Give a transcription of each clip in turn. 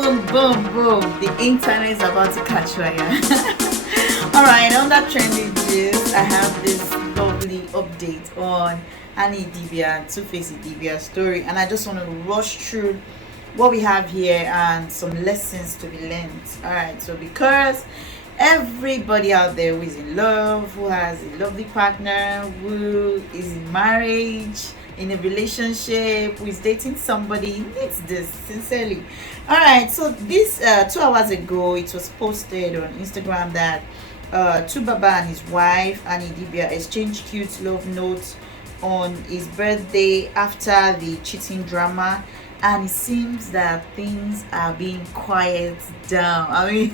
Boom, boom, boom. The internet is about to catch fire. Alright, on that trendy gist, I have this lovely update on Annie Idibia and Tuface Idibia story, and I just want to rush through what we have here and some lessons to be learned. Alright, so because everybody out there who is in love, who has a lovely partner, who is in marriage, in a relationship, who is dating somebody, needs this sincerely. All right, so this 2 hours ago, it was posted on Instagram that Tubaba and his wife Annie Idibia exchanged cute love notes on his birthday after the cheating drama, and it seems that things are being quiet down. I mean,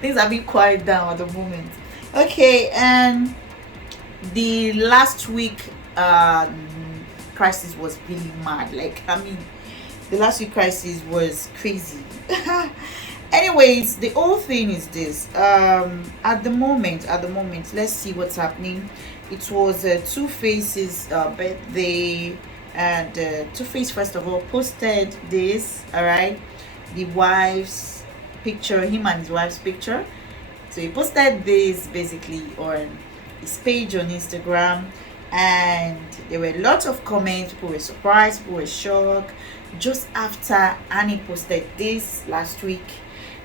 things are being quiet down at the moment. Okay, and the last week crisis was really mad. Like, I mean, the last week crisis was crazy. Anyways, the whole thing is this. At the moment, let's see what's happening. It was Tuface's birthday, and Tuface first of all posted this. All right, the wife's picture, him and his wife's picture. So he posted this basically on his page on Instagram, and there were lots of comments. People were surprised, people were shocked just after Annie posted this last week.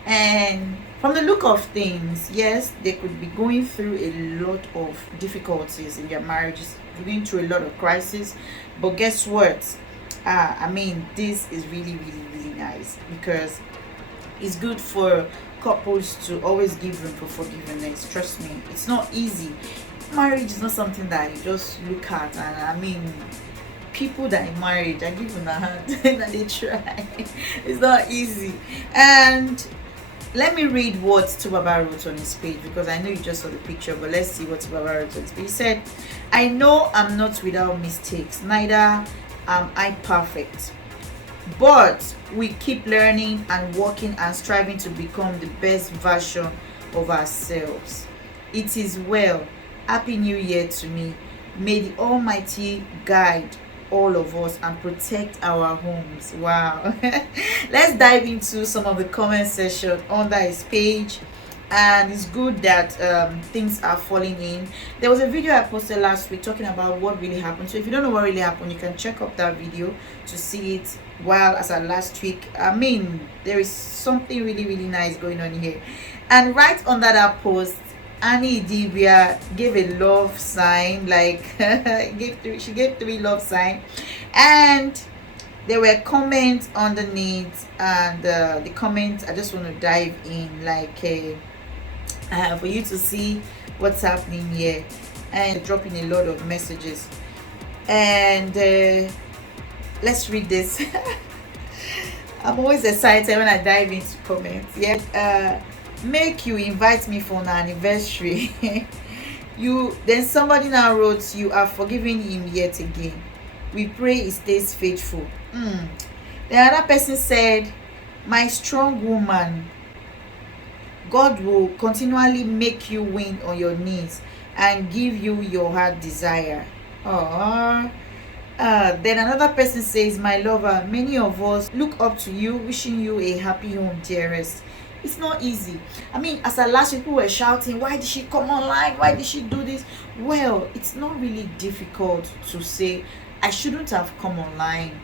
And from the look of things, yes, they could be going through a lot of difficulties in their marriages, going through a lot of crisis. But guess what? I mean, this is really, really, really nice, because it's good for couples to always give room for forgiveness. Trust me, it's not easy. Marriage is not something that you just look at, and I mean, people that are married, I give them a hand and they try. It's not easy. And let me read what Tubaba wrote on his page, because I know you just saw the picture, but let's see what Tubaba wrote on his page. He said, "I know I'm not without mistakes, neither am I perfect. But we keep learning and working and striving to become the best version of ourselves. It is well. Happy New Year to me. May the Almighty guide all of us and protect our homes." Wow. Let's dive into some of the comment section under his page. And it's good that things are falling in. There was a video I posted last week talking about what really happened. So if you don't know what really happened, you can check up that video to see it. While as at last week, I mean, there is something really, really nice going on here. And right under that post, Annie Idibia gave a love sign, like she gave 3 love signs, and there were comments underneath. And the comments, I just want to dive in, like for you to see what's happening here, and dropping a lot of messages. And let's read this. I'm always excited when I dive into comments. Yeah. Make you invite me for an anniversary. Then somebody now wrote, "You are forgiving him yet again. We pray he stays faithful." The other person said, "My strong woman, God will continually make you win on your knees and give you your heart desire." Then another person says, "My lover, many of us look up to you, wishing you a happy home, dearest." It's not easy. I mean, as at last, people were shouting, "Why did she come online? Why did she do this?" Well, it's not really difficult to say, "I shouldn't have come online."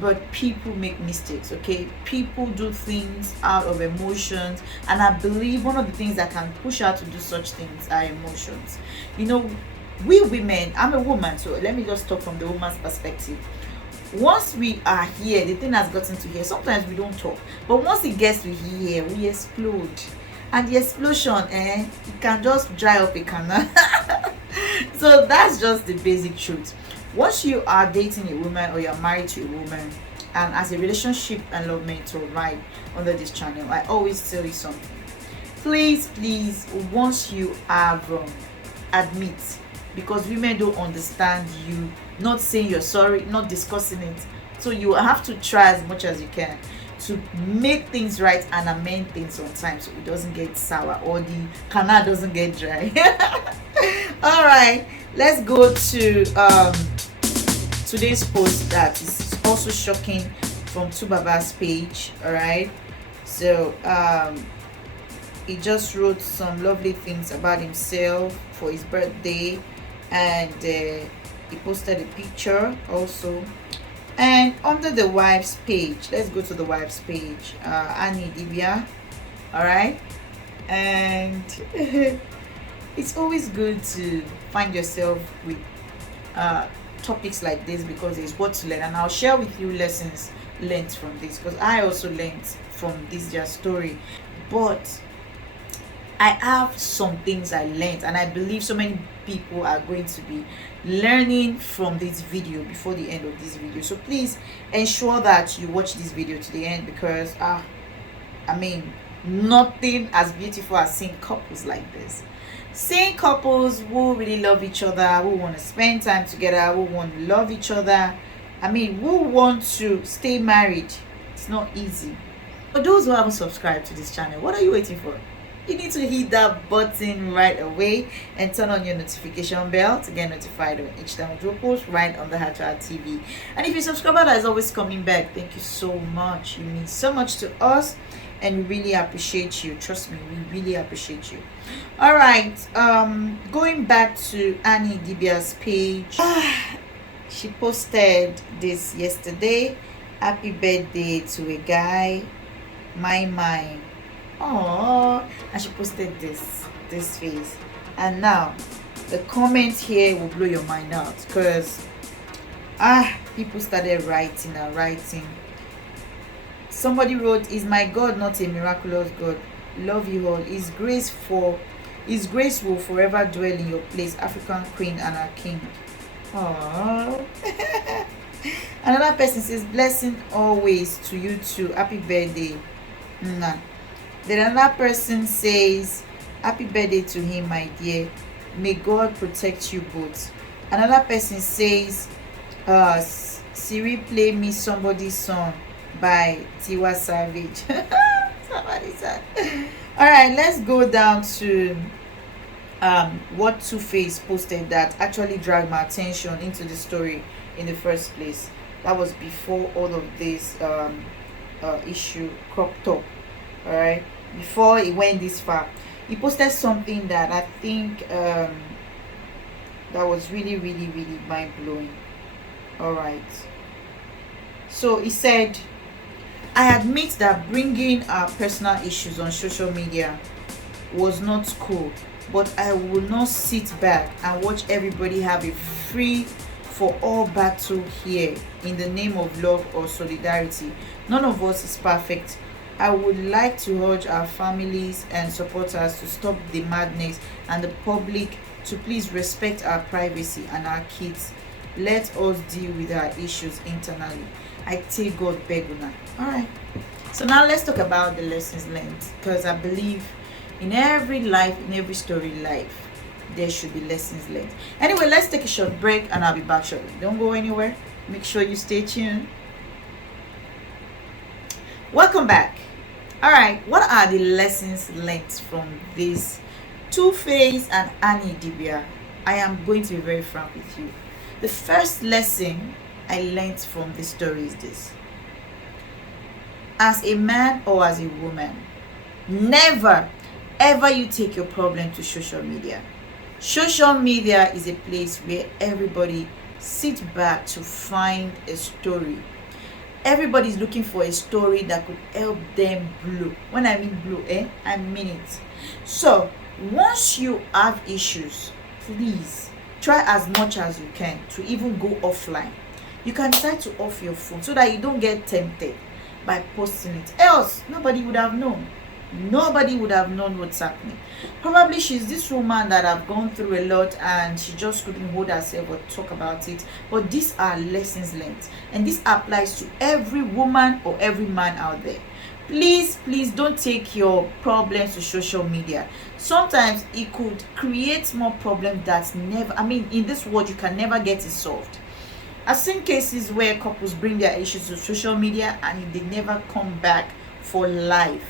But people make mistakes, okay? People do things out of emotions, and I believe one of the things that can push her to do such things are emotions. You know, we women, I'm a woman, so let me just talk from the woman's perspective. Once we are here, the thing has gotten to here, sometimes we don't talk, but once it gets to here, we explode. And the explosion, it can just dry up a canal. So that's just the basic truth. Once you are dating a woman, or you're married to a woman, and as a relationship and love mentor right under this channel, I always tell you something. Please, once you have admit, because women don't understand you not saying you're sorry, not discussing it. So you have to try as much as you can to make things right and amend things on time, so it doesn't get sour or the canal doesn't get dry. All right, let's go to today's post that is also shocking from Tubaba's page. All right, So he just wrote some lovely things about himself for his birthday, and he posted a picture also. And under the wife's page, let's go to the wife's page, Annie Idibia. All right, and it's always good to find yourself with topics like this, because it's what to learn, and I'll share with you lessons learned from this, because I also learned from this their story. But I have some things I learned, and I believe so many people are going to be learning from this video before the end of this video. So please ensure that you watch this video to the end, because I mean, nothing as beautiful as seeing couples like this. Seeing couples who really love each other, who want to spend time together, who want to love each other. I mean, who want to stay married. It's not easy. For those who haven't subscribed to this channel, what are you waiting for? You need to hit that button right away and turn on your notification bell to get notified when each time we do a post right on the Hatchet TV. And if you're a subscriber that is always coming back, thank you so much. You mean so much to us, and we really appreciate you. Trust me, we really appreciate you. All right, going back to Annie Idibia's page, she posted this yesterday. Happy birthday to a guy, my. Oh, and she posted this face, and now the comments here will blow your mind out, because people started writing. Somebody wrote, "Is my God not a miraculous God? Love you all. His grace will forever dwell in your place, African queen and our king." Oh. Another person says, "Blessing always to you too. Happy birthday." Nah. Then another person says, "Happy birthday to him, my dear. May God protect you both." Another person says, "Siri, play me Somebody's Song by Tiwa Savage." Somebody said. All right, let's go down to what Tuface posted that actually dragged my attention into the story in the first place. That was before all of this issue cropped up. All right, before it went this far, he posted something that I think that was really mind-blowing. All right, so he said, "I admit that bringing our personal issues on social media was not cool, but I will not sit back and watch everybody have a free for all battle here in the name of love or solidarity. None of us is perfect. I would like to urge our families and supporters to stop the madness, and the public to please respect our privacy and our kids. Let us deal with our issues internally. I take God beg una." All right, so now let's talk about the lessons learned, because I believe in every life, in every story life, there should be lessons learned. Anyway, let's take a short break and I'll be back shortly. Don't go anywhere. Make sure you stay tuned. Welcome back. All right, what are the lessons learned from this Tuface and Annie Idibia? I am going to be very frank with you. The first lesson I learned from this story is this: as a man or as a woman, never ever you take your problem to social media. Social media is a place where everybody sits back to find a story. Everybody's looking for a story that could help them blow. When I mean blow, I mean it. So once you have issues, please try as much as you can to even go offline. You can decide to off your phone so that you don't get tempted by posting it. Else, nobody would have known. Nobody would have known what's happening. Probably she's this woman that have gone through a lot and she just couldn't hold herself or talk about it. But these are lessons learned, and this applies to every woman or every man out there. Please don't take your problems to social media. Sometimes it could create more problems that never, in this world you can never get it solved. I've seen cases where couples bring their issues to social media and they never come back for life.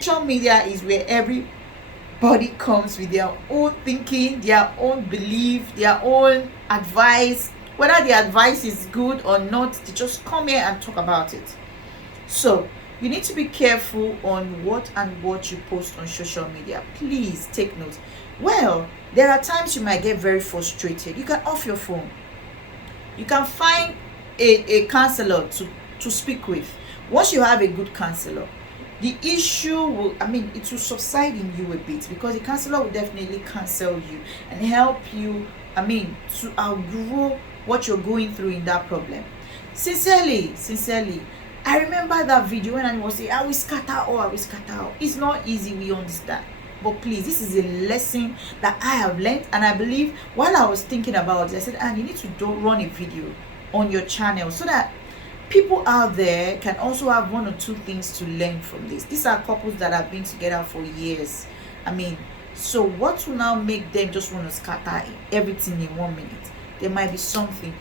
Social media is where Everybody comes with their own thinking, their own belief, their own advice. Whether the advice is good or not, they just come here and talk about it. So you need to be careful on what you post on social media. Please take note. Well, there are times you might get very frustrated. You can off your phone. You can find a counselor to speak with. Once you have a good counselor, the issue will, it will subside in you a bit, because the counselor will definitely counsel you and help you, to outgrow what you're going through in that problem. Sincerely, I remember that video when I was saying, I will scatter all. It's not easy, we understand. But please, this is a lesson that I have learned, and I believe while I was thinking about it, I said, you need to run a video on your channel so that people out there can also have one or two things to learn from this. These are couples that have been together for years. So what will now make them just want to scatter everything in 1 minute? There might be something.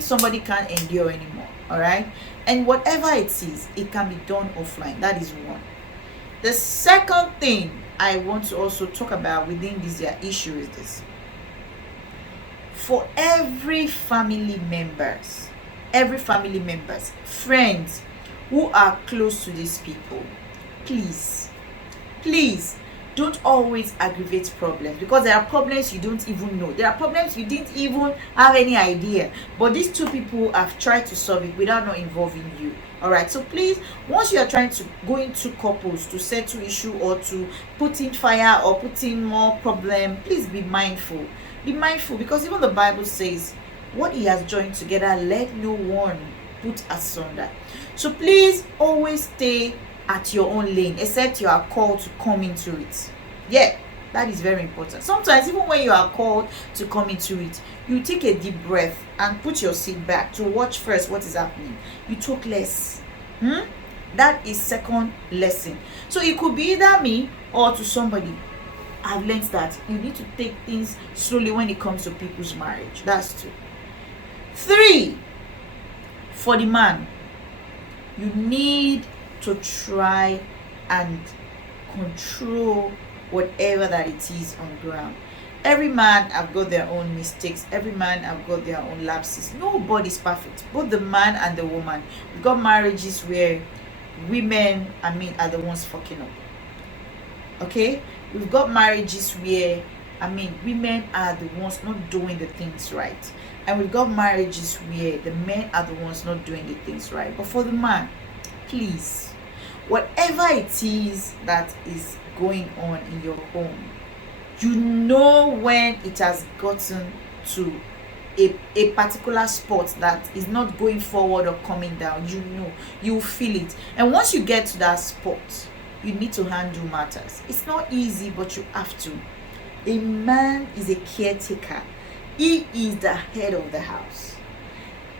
Somebody can't endure anymore. All right. And whatever it is, it can be done offline. That is one. The second thing I want to also talk about within this issue is this. For every family members, friends who are close to these people, please don't always aggravate problems, because there are problems you don't even know. There are problems you didn't even have any idea, but these two people have tried to solve it without not involving you. All right, so please, once you are trying to go into couples to settle issue or to put in fire or put in more problem, please be mindful, because even the Bible says, what he has joined together, let no one put asunder. So please always stay at your own lane, except you are called to come into it. Yeah, that is very important. Sometimes even when you are called to come into it, you take a deep breath and put your seat back to watch first what is happening. You talk less. That is second lesson. So it could be either me or to somebody. I've learned that you need to take things slowly when it comes to people's marriage. That's 2. 3, for the man, you need to try and control whatever that it is on ground. Every man have got their own mistakes. Every man have got their own lapses. Nobody's perfect. Both the man and the woman. We've got marriages where women, are the ones fucking up. Okay? We've got marriages where, women are the ones not doing the things right. And we've got marriages where the men are the ones not doing the things right. But for the man, please, whatever it is that is going on in your home, you know when it has gotten to a particular spot that is not going forward or coming down. You feel it. And once you get to that spot, you need to handle matters. It's not easy, but you have to. A man is a caretaker. He is the head of the house.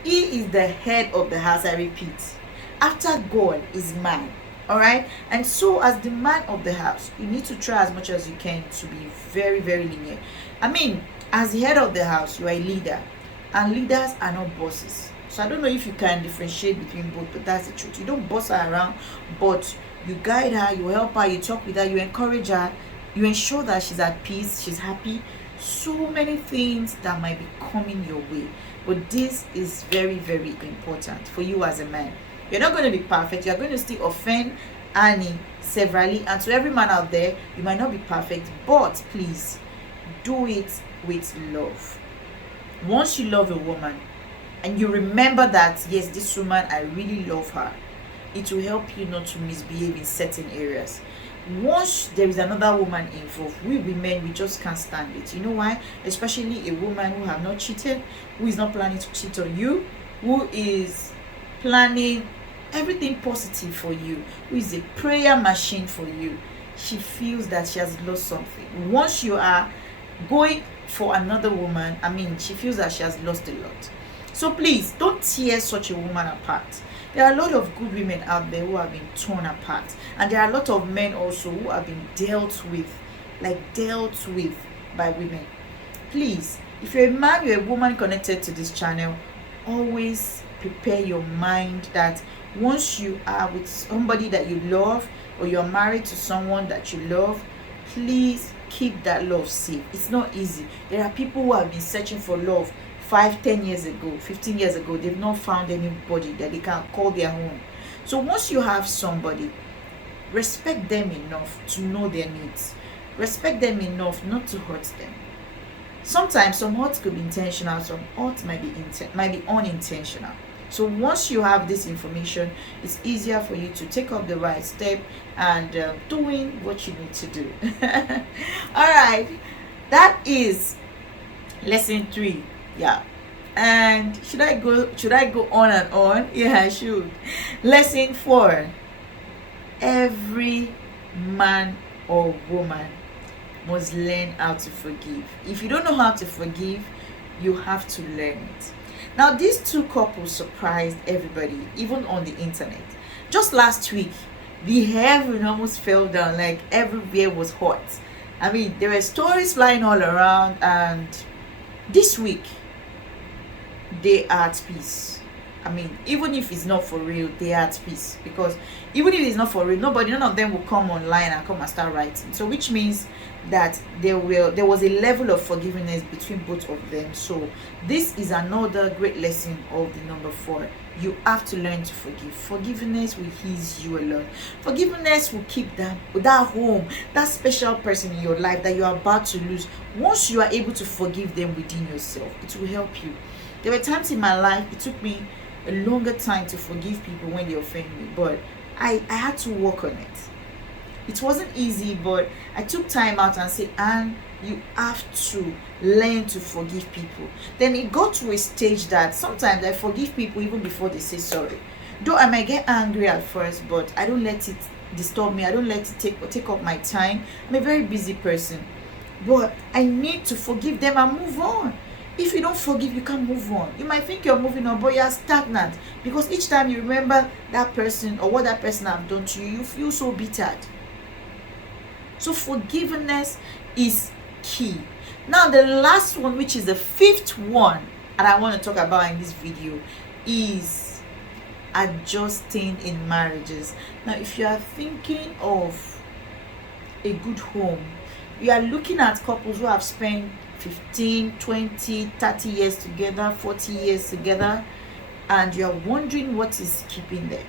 He is the head of the house, I repeat. After God is man. All right. And so as the man of the house, you need to try as much as you can to be very, very lenient. As the head of the house, you are a leader, and leaders are not bosses. So I don't know if you can differentiate between both, but that's the truth. You don't boss her around, but you guide her, you help her, you talk with her, you encourage her, you ensure that she's at peace, she's happy. So many things that might be coming your way, but this is very, very important for you as a man. You're not going to be perfect. You're going to still offend Annie severally, and to every man out there, you might not be perfect, but please do it with love. Once you love a woman and you remember that, yes, this woman, I really love her, it will help you not to misbehave in certain areas. Once there is another woman involved, we women, we just can't stand it. You know why? Especially a woman who have not cheated, who is not planning to cheat on you, who is planning everything positive for you, who is a prayer machine for you. She feels that she has lost something. Once you are going for another woman, she feels that she has lost a lot. So please don't tear such a woman apart. There are a lot of good women out there who have been torn apart, and there are a lot of men also who have been dealt with by women. Please, if you're a man, you're a woman connected to this channel, always prepare your mind that once you are with somebody that you love, or you're married to someone that you love, please keep that love safe. It's not easy. There are people who have been searching for love 5, 10 years ago, 15 years ago. They've not found anybody that they can call their own. So once you have somebody, respect them enough to know their needs. Respect them enough not to hurt them. Sometimes some hurts could be intentional, some hurts might be unintentional. So once you have this information, it's easier for you to take up the right step and doing what you need to do. All right, that is lesson 3. Yeah. And should I go on and on? Yeah, I should. Lesson 4. Every man or woman must learn how to forgive. If you don't know how to forgive, you have to learn it. Now, these 2 couples surprised everybody, even on the internet. Just last week, the heaven almost fell down, like everywhere was hot. I mean, there were stories flying all around, and this week, they are at peace. I mean, even if it's not for real, they are at peace. Because even if it's not for real, none of them will come online and come and start writing. So which means that there was a level of forgiveness between both of them. So this is another great lesson of the number 4. You have to learn to forgive. Forgiveness will ease you a lot. Forgiveness will keep that home, that special person in your life that you are about to lose. Once you are able to forgive them within yourself, it will help you. There were times in my life, it took me a longer time to forgive people when they offend me, but I had to work on it. It wasn't easy, but I took time out and said, Anne, you have to learn to forgive people. Then it got to a stage that sometimes I forgive people even before they say sorry. Though I might get angry at first, but I don't let it disturb me. I don't let it take up my time. I'm a very busy person, but I need to forgive them and move on. If you don't forgive, you can't move on. You might think you're moving on, but you're stagnant, because each time you remember that person or what that person have done to you, you feel so bittered. So forgiveness is key. Now, the last one, which is the 5th one, and I want to talk about in this video, is adjusting in marriages. Now, if you are thinking of a good home, you are looking at couples who have spent 15, 20, 30 years together, 40 years together, and you are wondering what is keeping them.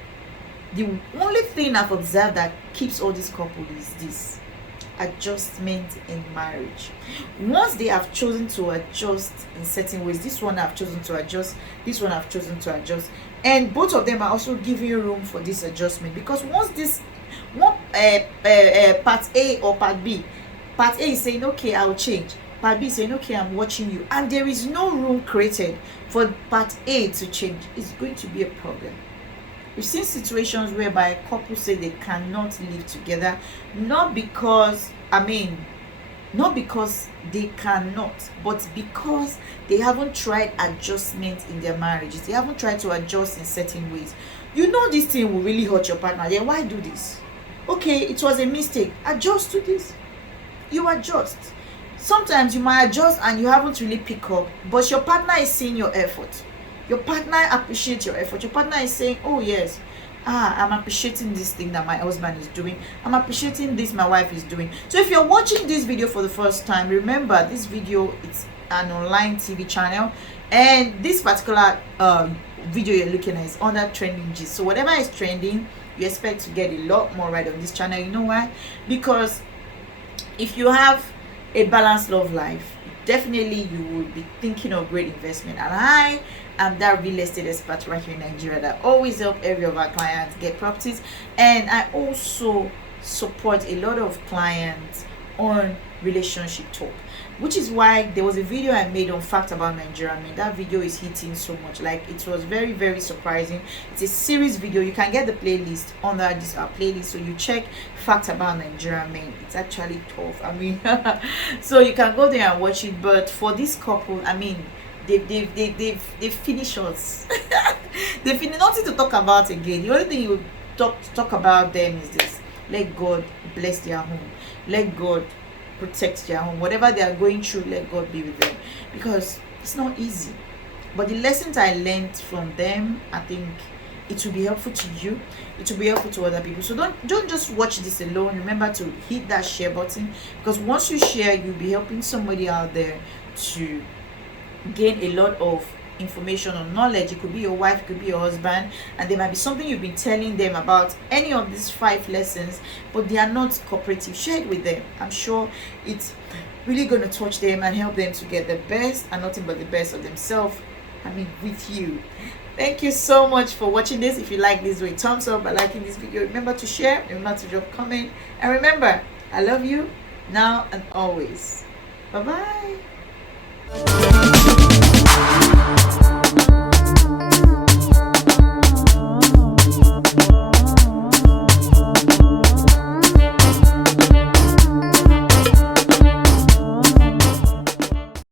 The only thing I've observed that keeps all these couples is this: adjustment in marriage. Once they have chosen to adjust in certain ways, this one have chosen to adjust, this one have chosen to adjust, and both of them are also giving room for this adjustment. Because once this one part A or part B, part A is saying, okay, I'll change, part B is saying, okay, I'm watching you, and there is no room created for part A to change, it's going to be a problem. We've seen situations whereby couples say they cannot live together, not because they cannot, but because they haven't tried adjustment in their marriages. They haven't tried to adjust in certain ways. You know this thing will really hurt your partner, then why do this? Okay, it was a mistake, adjust to this. You adjust. Sometimes you might adjust and you haven't really picked up, but your partner is seeing your effort. Your partner appreciates your effort. Your partner is saying, oh yes, I'm appreciating this thing that my husband is doing. I'm appreciating this my wife is doing. So if you're watching this video for the first time, remember this video, it's an online TV channel, and this particular video you're looking at is under trending gist. So whatever is trending, you expect to get a lot more right on this channel. You know why? Because if you have a balanced love life, definitely you will be thinking of great investment. And I am that real estate expert right here in Nigeria that always help every of our clients get properties, and I also support a lot of clients on relationship talk, which is why there was a video I made on fact about Nigerian men. That video is hitting so much, like it was very, very surprising. It's a series video. You can get the playlist under this playlist, so you check fact about Nigerian men. It's actually tough, I mean so you can go there and watch it. But for this couple, I mean, they've finished us. They finished, nothing to talk about again. The only thing you talk about them is this: let God bless their home, let God protect their home, whatever they are going through, let God be with them, because it's not easy. But the lessons I learned from them, I think it will be helpful to you, it will be helpful to other people. So don't just watch this alone. Remember to hit that share button, because once you share, you'll be helping somebody out there to gain a lot of information or knowledge. It could be your wife, it could be your husband, and there might be something you've been telling them about any of these 5 lessons, but they are not cooperative. Share it with them. I'm sure it's really going to touch them and help them to get the best and nothing but the best of themselves, with you. Thank you so much for watching this. If you like this, do a thumbs up by liking this video. Remember to share, remember to drop a comment, and remember, I love you now and always. Bye bye.